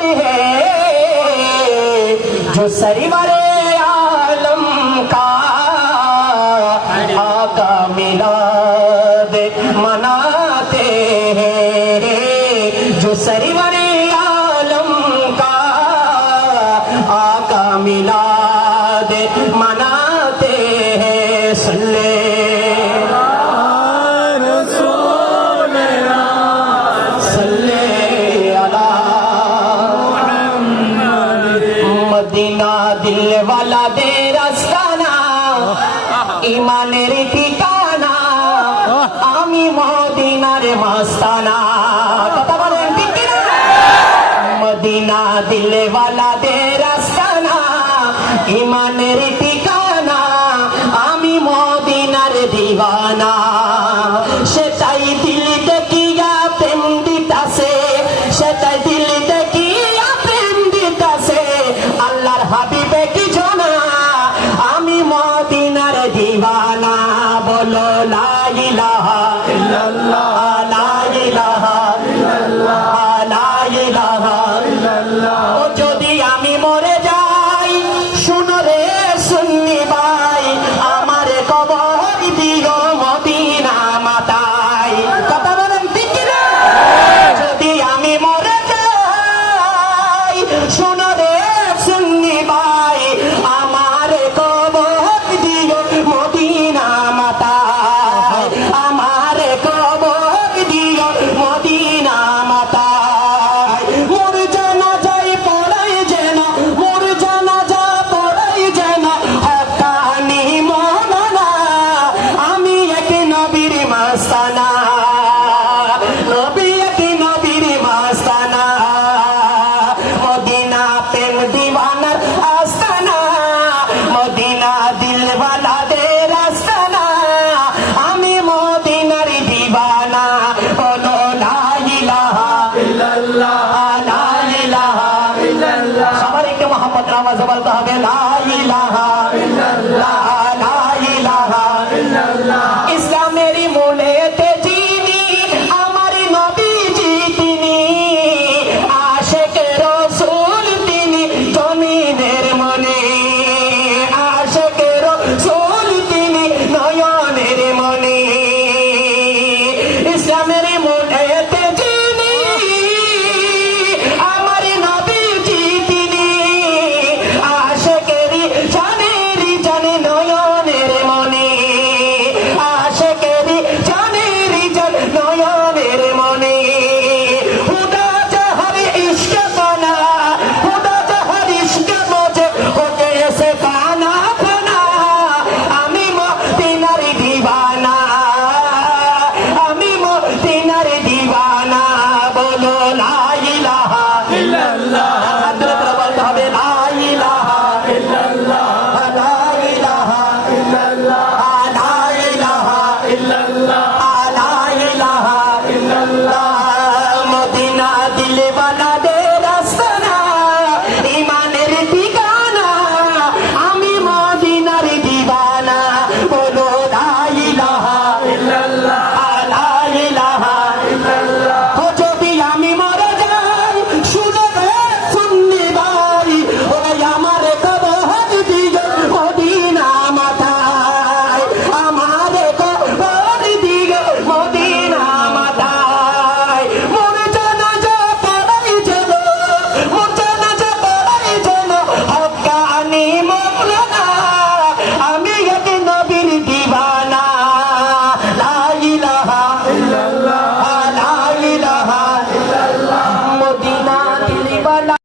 server है जो server आलम का आका मिलाद मनाते हैं जो सरवर आलम का आका मिलाद मनाते हैं सल्ले मदीना दिल वाला दे रास्ताना ইমানের ঠিকানা আমি মদিনার মাস্তানা কথা বলেন ঠিক কি না মদিনা দিলে ওয়ালা দে রাস্তানা ইমানের ঠিকানা আমি মদিনার দিওয়ানা সেটাই দিল দেখিয়া প্রেম দিতাছে সেটাই দিল দেখিয়া প্রেম দিতাছে আল্লাহর হাবিবে কি জানা আমি মদিনার দিওয়ানা বলো লা ইলাহা ইল্লাল্লাহ লা ইলাহা ইল্লাল্লাহ লা ইলাহা ইল্লাল্লাহ ও যদি আমি মরে যাই শুনো রে সুন্নি ভাই আমার কবর দিও মদিনা মাতায় কথা বলেন ঠিক কি না যদি আমি মরে যাই শুনো রে সুন্নি ভাই আমার কবর দিও মদিনা মাতায় আমার কবর দিও মদিনা মাতায় মোর জানাজায় পড়াই যেন মোর জানাজা পড়াই যেন হক্কানি মৌলানা আমি এক নবীর মাস্তানা নবী এক নবীর মাস্তানা মদিনা প্রেম দিওয়ানার আস্তানা মদিনা দিলওয়ালা দে রাস্তানা আমি মদিনার দিওয়ানা বলো লা ইলাহা ইল্লাল্লাহ লা ইলাহা ইল্লাল্লাহ সবার একটু মোহাম্মদ আওয়াজ বলতে হবে লা ইলাহা ইল্লাল্লাহ